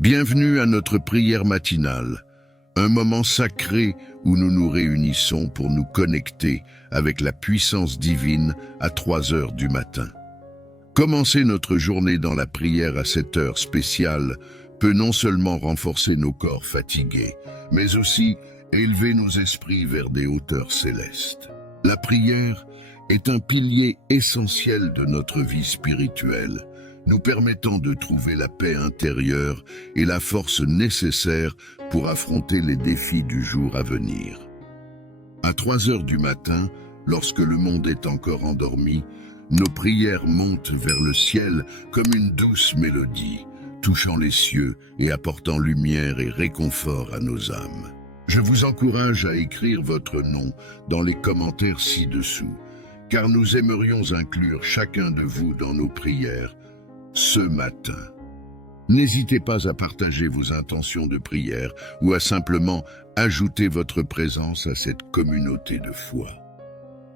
Bienvenue à notre prière matinale, un moment sacré où nous nous réunissons pour nous connecter avec la puissance divine à 3 heures du matin. Commencer notre journée dans la prière à cette heure spéciale peut non seulement renforcer nos corps fatigués, mais aussi élever nos esprits vers des hauteurs célestes. La prière est un pilier essentiel de notre vie spirituelle, nous permettant de trouver la paix intérieure et la force nécessaire pour affronter les défis du jour à venir. À 3 heures du matin, lorsque le monde est encore endormi, nos prières montent vers le ciel comme une douce mélodie, touchant les cieux et apportant lumière et réconfort à nos âmes. Je vous encourage à écrire votre nom dans les commentaires ci-dessous, car nous aimerions inclure chacun de vous dans nos prières ce matin. N'hésitez pas à partager vos intentions de prière ou à simplement ajouter votre présence à cette communauté de foi.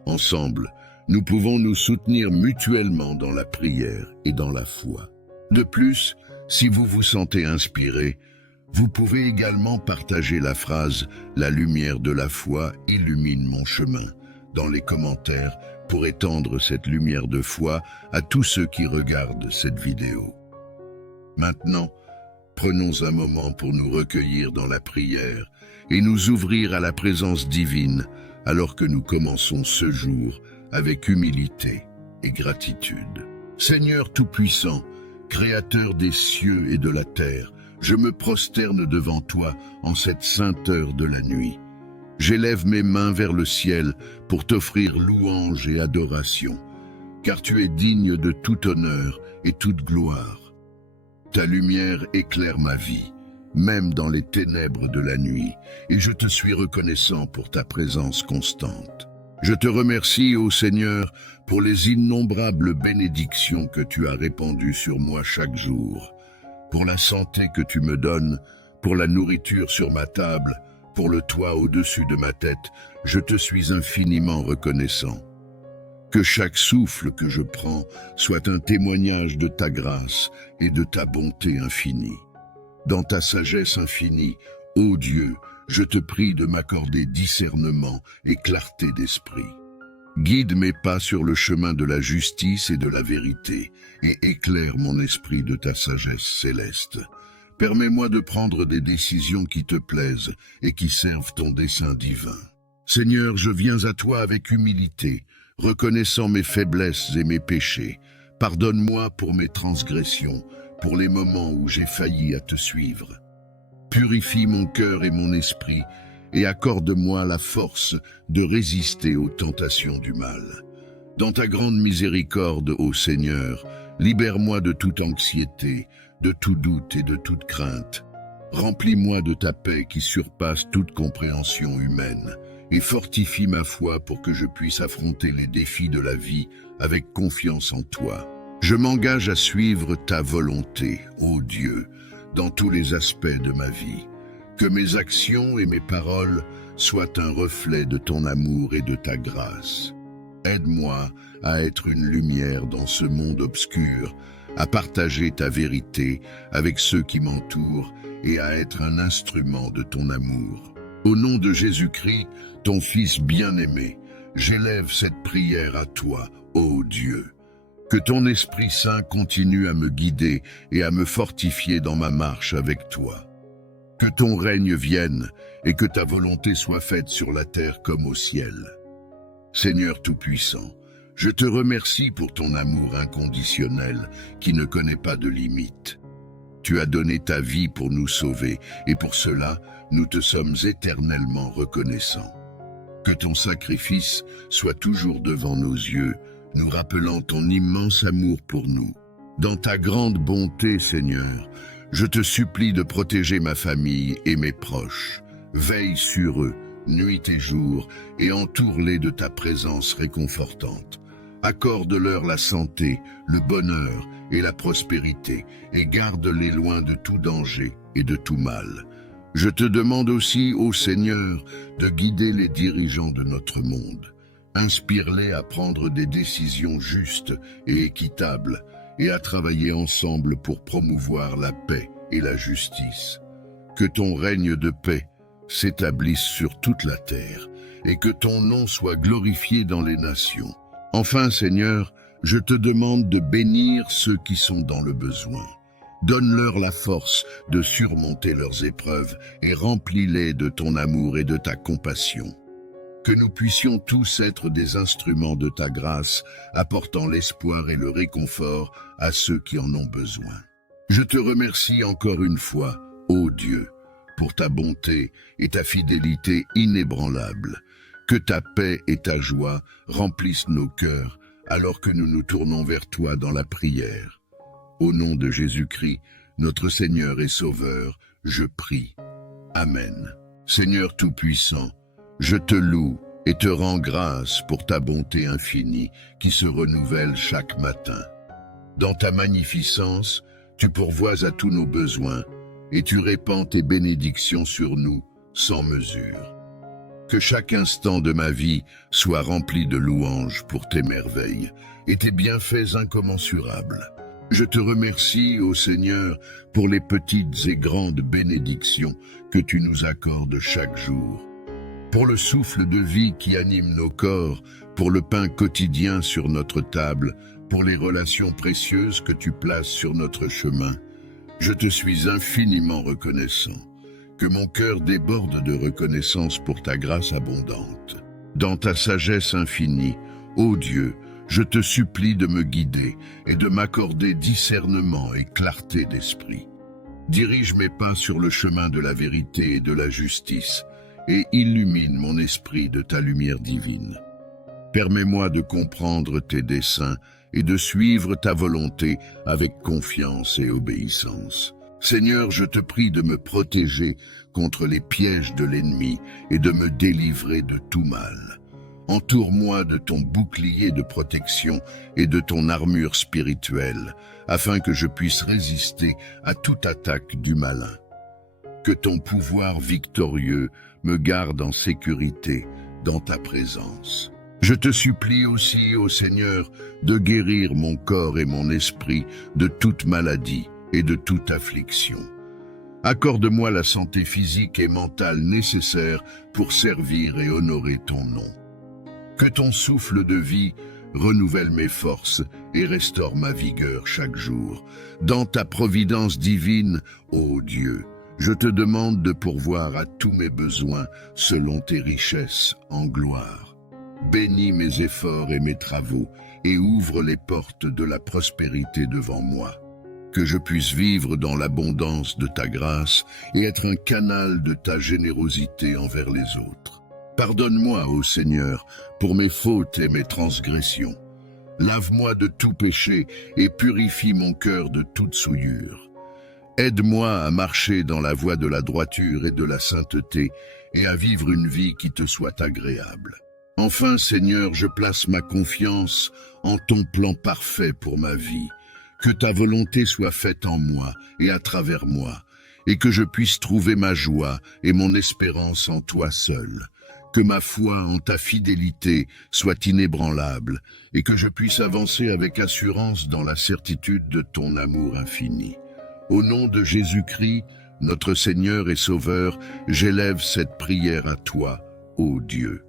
Ensemble, nous pouvons nous soutenir mutuellement dans la prière et dans la foi. De plus, si vous vous sentez inspiré, vous pouvez également partager la phrase « La lumière de la foi illumine mon chemin » dans les commentaires pour étendre cette lumière de foi à tous ceux qui regardent cette vidéo. Maintenant, prenons un moment pour nous recueillir dans la prière et nous ouvrir à la présence divine alors que nous commençons ce jour avec humilité et gratitude. Seigneur Tout-Puissant, Créateur des cieux et de la terre, je me prosterne devant toi en cette sainte heure de la nuit. J'élève mes mains vers le ciel pour t'offrir louange et adoration, car tu es digne de tout honneur et toute gloire. Ta lumière éclaire ma vie, même dans les ténèbres de la nuit, et je te suis reconnaissant pour ta présence constante. Je te remercie, ô Seigneur, pour les innombrables bénédictions que tu as répandues sur moi chaque jour, pour la santé que tu me donnes, pour la nourriture sur ma table, pour le toit au-dessus de ma tête, je te suis infiniment reconnaissant. Que chaque souffle que je prends soit un témoignage de ta grâce et de ta bonté infinie. Dans ta sagesse infinie, ô Dieu, je te prie de m'accorder discernement et clarté d'esprit. Guide mes pas sur le chemin de la justice et de la vérité, et éclaire mon esprit de ta sagesse céleste. Permets-moi de prendre des décisions qui te plaisent et qui servent ton dessein divin. Seigneur, je viens à toi avec humilité, reconnaissant mes faiblesses et mes péchés. Pardonne-moi pour mes transgressions, pour les moments où j'ai failli à te suivre. Purifie mon cœur et mon esprit, et accorde-moi la force de résister aux tentations du mal. Dans ta grande miséricorde, ô Seigneur, libère-moi de toute anxiété, de tout doute et de toute crainte. Remplis-moi de ta paix qui surpasse toute compréhension humaine et fortifie ma foi pour que je puisse affronter les défis de la vie avec confiance en toi. Je m'engage à suivre ta volonté, ô Dieu, dans tous les aspects de ma vie. Que mes actions et mes paroles soient un reflet de ton amour et de ta grâce. Aide-moi à être une lumière dans ce monde obscur, à partager ta vérité avec ceux qui m'entourent et à être un instrument de ton amour. Au nom de Jésus-Christ, ton Fils bien-aimé, j'élève cette prière à toi, ô Dieu. Que ton Esprit Saint continue à me guider et à me fortifier dans ma marche avec toi. Que ton règne vienne et que ta volonté soit faite sur la terre comme au ciel. Seigneur Tout-Puissant, je te remercie pour ton amour inconditionnel qui ne connaît pas de limite. Tu as donné ta vie pour nous sauver et pour cela, nous te sommes éternellement reconnaissants. Que ton sacrifice soit toujours devant nos yeux, nous rappelant ton immense amour pour nous. Dans ta grande bonté, Seigneur, je te supplie de protéger ma famille et mes proches. Veille sur eux, nuit et jour, et entoure-les de ta présence réconfortante. Accorde-leur la santé, le bonheur et la prospérité, et garde-les loin de tout danger et de tout mal. Je te demande aussi, ô Seigneur, de guider les dirigeants de notre monde. Inspire-les à prendre des décisions justes et équitables, et à travailler ensemble pour promouvoir la paix et la justice. Que ton règne de paix s'établisse sur toute la terre, et que ton nom soit glorifié dans les nations. Enfin, Seigneur, je te demande de bénir ceux qui sont dans le besoin. Donne-leur la force de surmonter leurs épreuves et remplis-les de ton amour et de ta compassion. Que nous puissions tous être des instruments de ta grâce, apportant l'espoir et le réconfort à ceux qui en ont besoin. Je te remercie encore une fois, ô Dieu, pour ta bonté et ta fidélité inébranlables. Que ta paix et ta joie remplissent nos cœurs alors que nous nous tournons vers toi dans la prière. Au nom de Jésus-Christ, notre Seigneur et Sauveur, je prie. Amen. Seigneur Tout-Puissant, je te loue et te rends grâce pour ta bonté infinie qui se renouvelle chaque matin. Dans ta magnificence, tu pourvois à tous nos besoins et tu répands tes bénédictions sur nous sans mesure. Que chaque instant de ma vie soit rempli de louanges pour tes merveilles et tes bienfaits incommensurables. Je te remercie, ô Seigneur, pour les petites et grandes bénédictions que tu nous accordes chaque jour. Pour le souffle de vie qui anime nos corps, pour le pain quotidien sur notre table, pour les relations précieuses que tu places sur notre chemin. Je te suis infiniment reconnaissant. Que mon cœur déborde de reconnaissance pour ta grâce abondante. Dans ta sagesse infinie, ô Dieu, je te supplie de me guider et de m'accorder discernement et clarté d'esprit. Dirige mes pas sur le chemin de la vérité et de la justice, et illumine mon esprit de ta lumière divine. Permets-moi de comprendre tes desseins et de suivre ta volonté avec confiance et obéissance. Seigneur, je te prie de me protéger contre les pièges de l'ennemi et de me délivrer de tout mal. Entoure-moi de ton bouclier de protection et de ton armure spirituelle, afin que je puisse résister à toute attaque du malin. Que ton pouvoir victorieux me garde en sécurité dans ta présence. Je te supplie aussi, ô Seigneur, de guérir mon corps et mon esprit de toute maladie et de toute affliction. Accorde-moi la santé physique et mentale nécessaire pour servir et honorer ton nom. Que ton souffle de vie renouvelle mes forces et restaure ma vigueur chaque jour. Dans ta providence divine, ô Dieu, je te demande de pourvoir à tous mes besoins selon tes richesses en gloire. Bénis mes efforts et mes travaux et ouvre les portes de la prospérité devant moi. Que je puisse vivre dans l'abondance de ta grâce et être un canal de ta générosité envers les autres. Pardonne-moi, ô Seigneur, pour mes fautes et mes transgressions. Lave-moi de tout péché et purifie mon cœur de toute souillure. Aide-moi à marcher dans la voie de la droiture et de la sainteté et à vivre une vie qui te soit agréable. Enfin, Seigneur, je place ma confiance en ton plan parfait pour ma vie. Que ta volonté soit faite en moi et à travers moi, et que je puisse trouver ma joie et mon espérance en toi seul. Que ma foi en ta fidélité soit inébranlable, et que je puisse avancer avec assurance dans la certitude de ton amour infini. Au nom de Jésus-Christ, notre Seigneur et Sauveur, j'élève cette prière à toi, ô Dieu.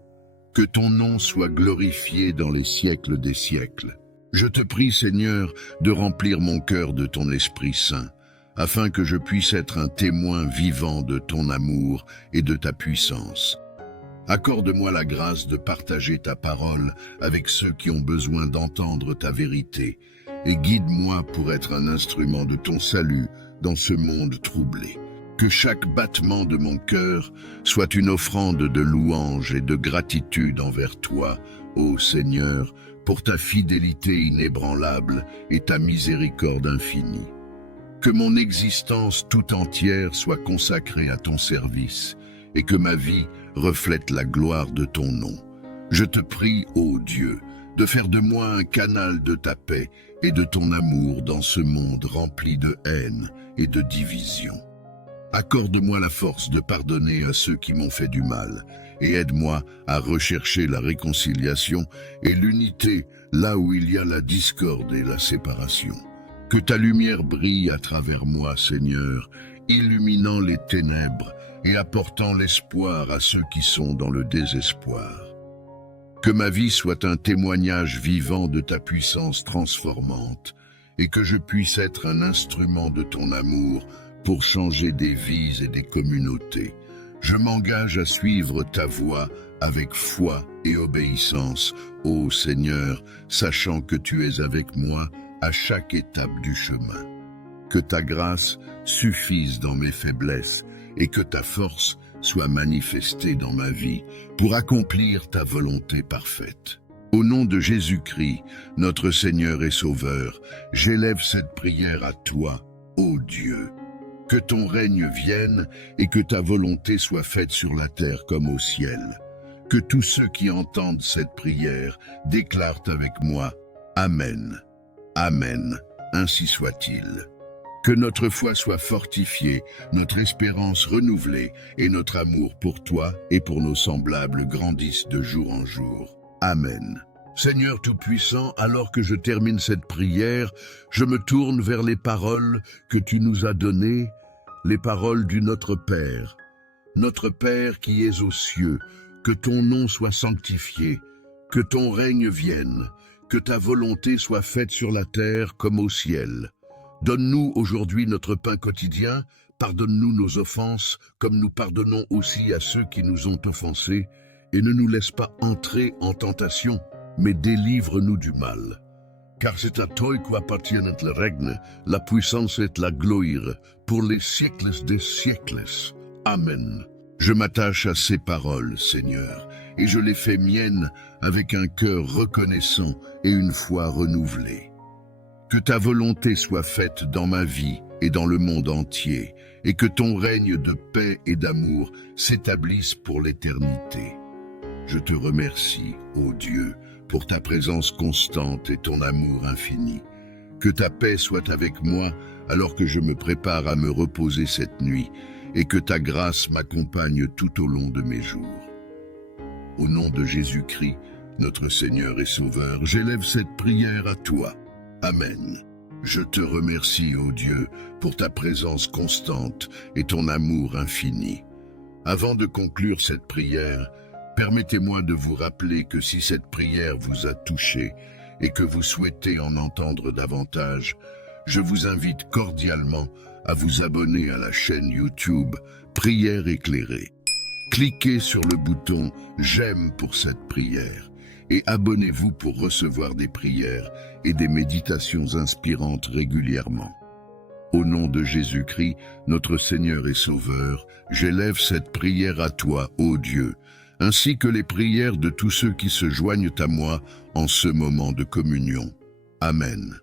Que ton nom soit glorifié dans les siècles des siècles. Je te prie, Seigneur, de remplir mon cœur de ton Esprit Saint, afin que je puisse être un témoin vivant de ton amour et de ta puissance. Accorde-moi la grâce de partager ta parole avec ceux qui ont besoin d'entendre ta vérité, et guide-moi pour être un instrument de ton salut dans ce monde troublé. Que chaque battement de mon cœur soit une offrande de louange et de gratitude envers toi, ô Seigneur, pour ta fidélité inébranlable et ta miséricorde infinie. Que mon existence tout entière soit consacrée à ton service et que ma vie reflète la gloire de ton nom. Je te prie, ô Dieu, de faire de moi un canal de ta paix et de ton amour dans ce monde rempli de haine et de division. Accorde-moi la force de pardonner à ceux qui m'ont fait du mal et aide-moi à rechercher la réconciliation et l'unité là où il y a la discorde et la séparation. Que ta lumière brille à travers moi, Seigneur, illuminant les ténèbres et apportant l'espoir à ceux qui sont dans le désespoir. Que ma vie soit un témoignage vivant de ta puissance transformante et que je puisse être un instrument de ton amour pour changer des vies et des communautés. Je m'engage à suivre ta voie avec foi et obéissance, ô Seigneur, sachant que tu es avec moi à chaque étape du chemin. Que ta grâce suffise dans mes faiblesses et que ta force soit manifestée dans ma vie pour accomplir ta volonté parfaite. Au nom de Jésus-Christ, notre Seigneur et Sauveur, j'élève cette prière à toi, ô Dieu. Que ton règne vienne et que ta volonté soit faite sur la terre comme au ciel. Que tous ceux qui entendent cette prière déclarent avec moi « Amen ». Amen, ainsi soit-il. Que notre foi soit fortifiée, notre espérance renouvelée et notre amour pour toi et pour nos semblables grandisse de jour en jour. Amen. Seigneur Tout-Puissant, alors que je termine cette prière, je me tourne vers les paroles que tu nous as données, les paroles du Notre Père. Notre Père qui es aux cieux, que ton nom soit sanctifié, que ton règne vienne, que ta volonté soit faite sur la terre comme au ciel. Donne-nous aujourd'hui notre pain quotidien, pardonne-nous nos offenses, comme nous pardonnons aussi à ceux qui nous ont offensés, et ne nous laisse pas entrer en tentation, mais délivre-nous du mal. Car c'est à toi qu'appartiennent le règne, la puissance et la gloire, pour les siècles des siècles. Amen. Je m'attache à ces paroles, Seigneur, et je les fais miennes avec un cœur reconnaissant et une foi renouvelée. Que ta volonté soit faite dans ma vie et dans le monde entier, et que ton règne de paix et d'amour s'établisse pour l'éternité. Je te remercie, ô Dieu, pour ta présence constante et ton amour infini. Que ta paix soit avec moi alors que je me prépare à me reposer cette nuit, et que ta grâce m'accompagne tout au long de mes jours. Au nom de Jésus-Christ, notre Seigneur et Sauveur, j'élève cette prière à toi. Amen. Je te remercie, ô Dieu, pour ta présence constante et ton amour infini. Avant de conclure cette prière, permettez-moi de vous rappeler que si cette prière vous a touché et que vous souhaitez en entendre davantage, je vous invite cordialement à vous abonner à la chaîne YouTube Prière éclairée. Cliquez sur le bouton « J'aime » pour cette prière et abonnez-vous pour recevoir des prières et des méditations inspirantes régulièrement. Au nom de Jésus-Christ, notre Seigneur et Sauveur, j'élève cette prière à toi, ô Dieu, ainsi que les prières de tous ceux qui se joignent à moi en ce moment de communion. Amen.